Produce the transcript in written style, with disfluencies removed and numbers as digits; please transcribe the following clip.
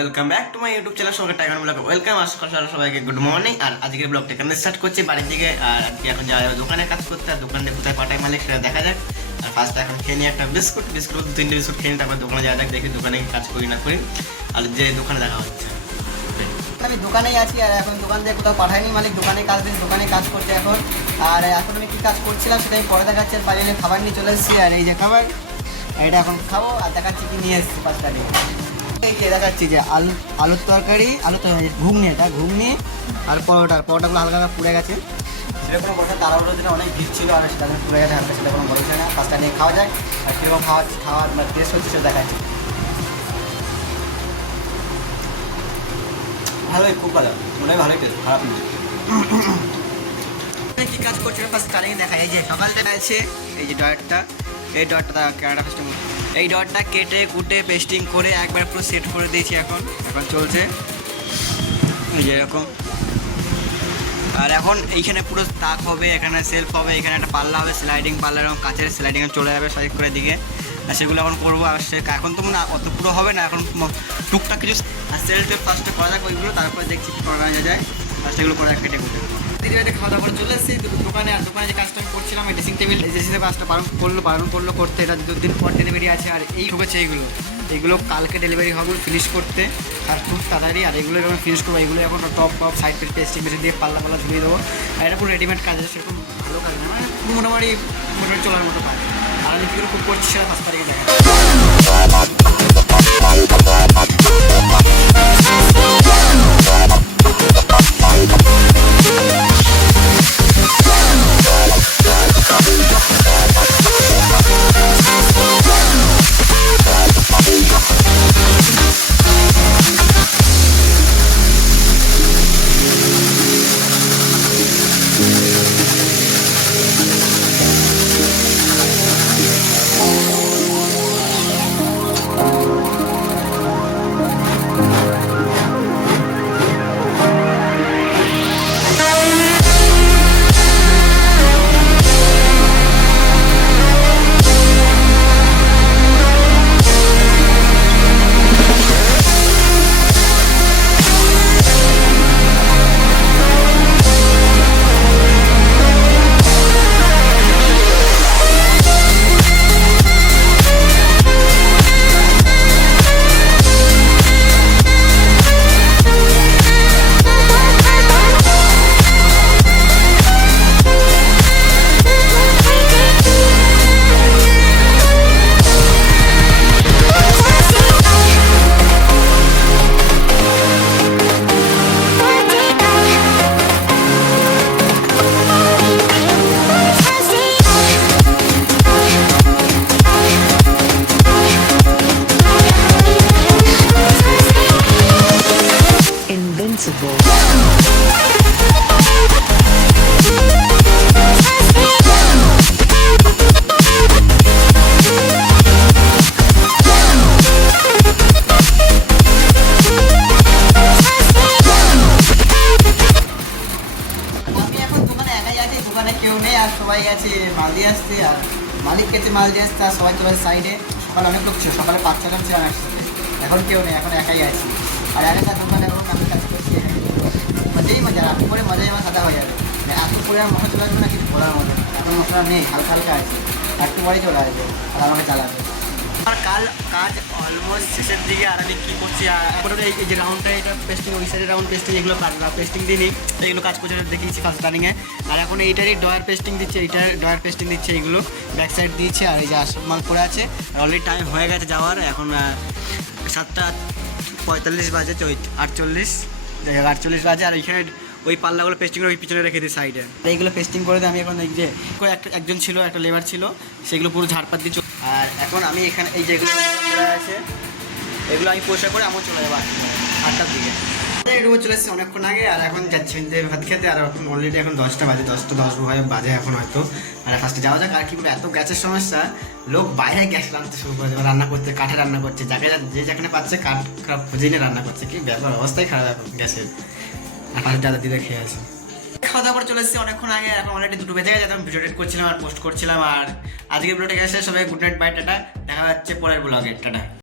Welcome back to my YouTube channel সবাইকে tiger ব্লগে welcome. আশা করি সবাইকে গুড মর্নিং। আর আজকের ব্লগটা এখানে স্টার্ট করছি বাড়ির দিকে। আর আজকে এখন যাওয়া যাবে দোকানে কাজ করতে, আর দোকানে কোথায় পাঠায় মালিক সেটা দেখা যাক। আর ফার্স্ট এখন খেয়ে নিই একটা বিস্কুট 2-3টে বিস্কুট খেয়ে নিই, তারপর দোকানে যাওয়া যাক, দেখি দোকানে কাজ করি না করি। আর যে দোকানে দেখা হচ্ছে, আমি দোকানেই আছি। আর এখন দোকান থেকে কোথাও পাঠায়নি মালিক, দোকানে কাজ করছে এখন। আর এখন আমি কী কাজ করছিলাম সেটা আমি পরে দেখাচ্ছি। আর বাইরে খাবার নিয়ে চলে এসেছি, আর এই যে খাবার এটা এখন খাবো। আর দেখাচ্ছি কি নিয়ে এসেছি পাঁচটা নিয়ে। এই যে দেখাচ্ছি যে আলুর তরকারি, ঘুগনি, এটা ঘুগনি আর পরোটাগুলো হালকা হালকা পুড়ে গেছে। সেটা কোনো বসে তাড়াহুড়ো যেটা অনেক ভিড় ছিল, আর সেটা পুড়ে গেছে হালকা, সেটা কোনো বড় না। পাঁচটা নিয়ে খাওয়া যায়। আর কীরকম খাওয়ার টেস্ট হচ্ছে সেটা দেখাচ্ছি। ভালোই, খুব ভালো, মনে হয় ভালোই টেস্ট, খারাপ নেই। কী কাজ করছে ফার্স্ট স্টার্টিং দেখা। এই যে সকালটা আছে, এই যে ডয়ারটা, এই ডয়ারটা কেনাটা ফার্স্ট, এই ডয়ারটা কেটে কুটে পেস্টিং করে একবার পুরো সেট করে দিয়েছি। এখন চলছে এই যে এরকম। আর এখন এইখানে পুরো তাক হবে, এখানে সেলফ হবে, এখানে একটা পাল্লা হবে, স্লাইডিং পাল্লা, এবং কাচের স্লাইডিংয়ে চলে যাবে সাইড করে দিকে। আর সেগুলো এখন করবো। আর এখন তো মনে অত পুরো হবে না, এখন টুকটাক কিছু। আর সেলফে ফার্স্টে করা যাক ওইগুলো, তারপরে দেখছি কী করা যায়। আর সেগুলো করে কেটে কুটে দিদিবাড়িতে খাওয়া দাওয়া করে চলে এসেছি দোকানে। আর দোকানে যে কাজটা আমি করছিলাম, এই ড্রেসিং টেবিল, এই ড্রেসিং কাজটা বারণ করলো করতে। এটা 2 দিন পর ডেলিভারি আছে। আর এই ঢুকেছে এইগুলো কালকে ডেলিভারি হবে ফিনিশ করতে, আর খুব তাড়াতাড়ি। আর এগুলো যখন ফিনিশ করবো, এগুলো এখন টপ সাইড পেস্টিং মেশিন দিয়ে পাল্লা ধুয়ে দেবো। আর এটা পুরো রেডিমেড কাজ আছে, সেরকম ভালো কাজ না, মানে মোটামুটি চলার মতো কাজ। আর আমি কীগুলো খুব করছি সেটা 5 তারিখে দেখা। দোকানে কেউ নেই, আর সবাই গেছে মাল দিয়ে আসছে। আর মালিক গেছে মাল দিয়ে আসছে, আর সবাই চলে সাইডে। সকালে অনেক লোক ছিল, সকালে 5-6 জন ছিলাম একসাথে। এখন কেউ নেই, এখন একাই আছি। আর একা দোকানে এখন আমি কাজ করছি। মজাই মজা, রাত করে মজাই আমার সাদা হয়ে যাবে। এত করে আর মশলা চলে আসবে না, কিছু বলার মতো। এখন মশলা নেই, হালকা হালকা আছে। আর একটু পরেই চলে আসবে, আর আমাকে চালাবে। আর কাজ অলমোস্ট শেষের দিকে। আর আমি কী করছি, এখন এই যে রাউন্ডটা, এটা পেস্টিং, ওই সাইডে রাউন্ড পেস্টিং, এগুলো পেস্টিং দিয়ে নিই। এগুলো কাজ করছে দেখিয়েছি ফার্স্ট রানিংয়ে। আর এখন এইটারই ডয়ার পেস্টিং দিচ্ছে, ডয়ার পেস্টিং দিচ্ছে, এইগুলো ব্যাক সাইড দিয়েছে। আর এই যে আসল মাল পড়ে আছে। আর অলরেডি টাইম হয়ে গেছে যাওয়ার, এখন 7:45 বাজে, 48 বাজে। আর এইখানে ওই পাল্লাগুলো পেস্টিং করে ওই পিছনে রেখে দিই সাইডে। এইগুলো পেস্টিং করে দিই আমি। এখন এই যে একজন ছিল, একটা লেবার ছিল, সেগুলো পুরো ঝাড়পাত দিয়ে। আর এখন আমি এখানে এই যেগুলো আছে, এগুলো আমি পরিষ্কার করে আমার চলে যাবো 8টার দিকে। রুমে চলে এসেছি অনেকক্ষণ আগে। আর এখন যাচ্ছি ভাত খেতে। আর এখন অলরেডি এখন 10টা বাজে, 10:10 বাজে এখন হয়তো। আর ফার্স্টে যাওয়া যাক। আর কি এত গ্যাসের সমস্যা, লোক বাইরে গ্যাস রান্নাতে শুরু করে দেবে, রান্না করতে, কাঠে রান্না করছে। যে যেখানে পাচ্ছে কাঠ খারাপ খুঁজে নিয়ে রান্না করছে। কি ব্যাপার, অবস্থাই খারাপ এখন গ্যাসের। আর পাশে দাদা দিদা খেয়ে আছে। খাওয়া দাওয়া করে চলে এসেছি অনেকক্ষণ আগে। এখন অলরেডি 2 বেজে গেছে। আমি ভিডিও এডিট করছিলাম আর পোস্ট করছিলাম। আর আজকের ভিডিওটা গেছে, সবাই গুড নাইট, বাই, টাটা। দেখা যাচ্ছে পরের ব্লগে, টাটা।